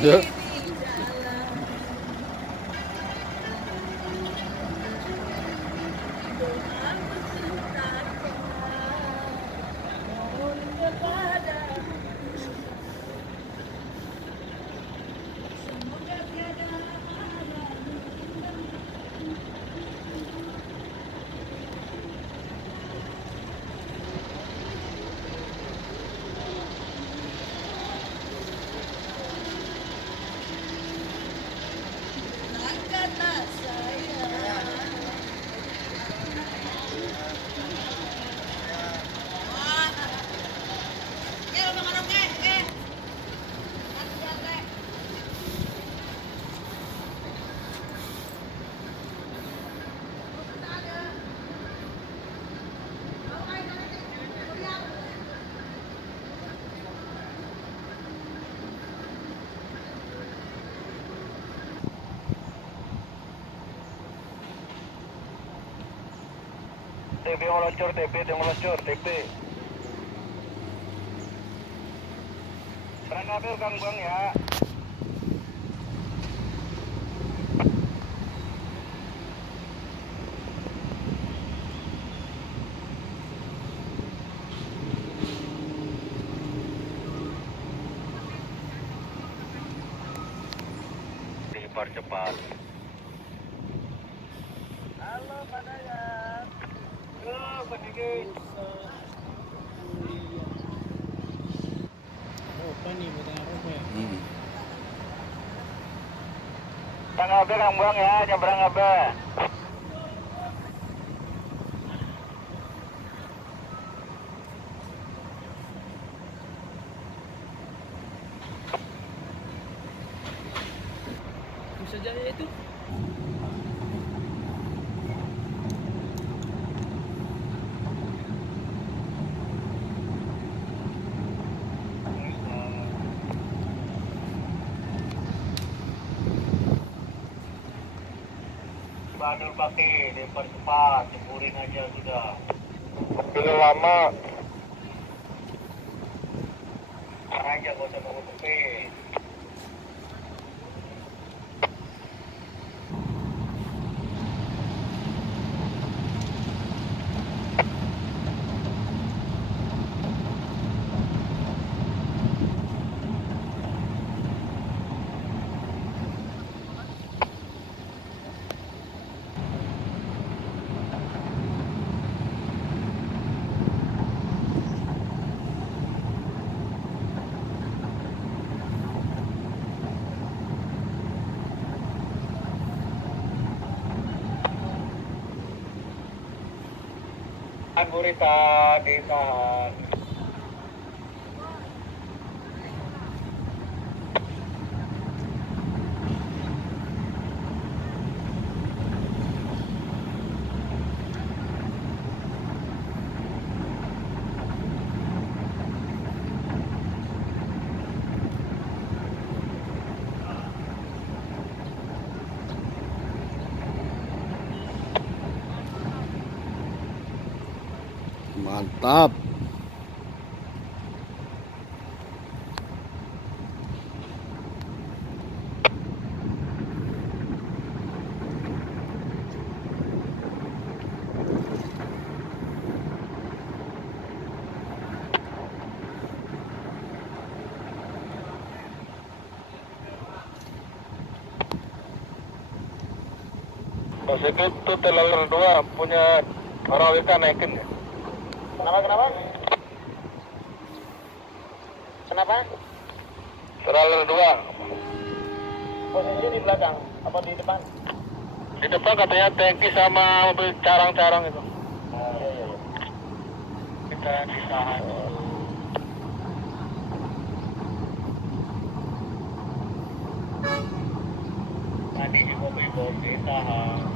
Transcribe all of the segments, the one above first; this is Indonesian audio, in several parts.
Ya. TP meluncur, TP meluncur, TP. Serang kabel Kang Bang ya. Dipercepat. Halo Pak Dayat. Pak Diki. Serang kabel Kang Bang ya, nyebrang kabel. Bisa jadi itu. Badul pakai, dipercepat, ceburin aja sudah. Belum lama. Sekarang aja gak usah nunggu tepi. Gurita ditahan. Mantap. Sedikit tuh teler dua punya orang WK naikin ya. Kenapa? Kenapa? Teler dua. Posisi di belakang apa di depan? Di depan katanya tangki sama mobil carang-carang itu. Iya. Kita ditahan. Tadi di mobil ditahan.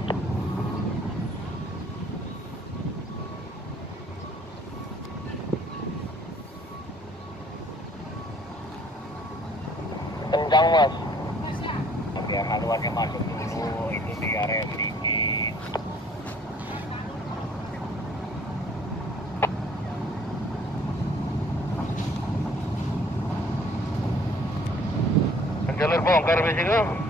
Kencang mas. Oke, haluannya masuk dulu, itu di area sedikit. Jalur terbongkar bisiku.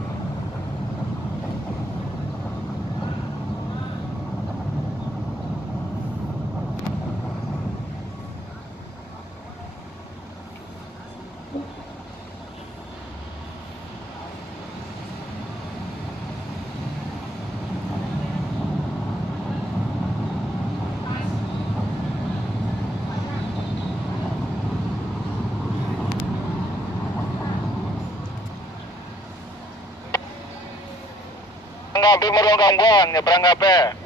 Nggak, Bimo Gangguan, nyebrang apa?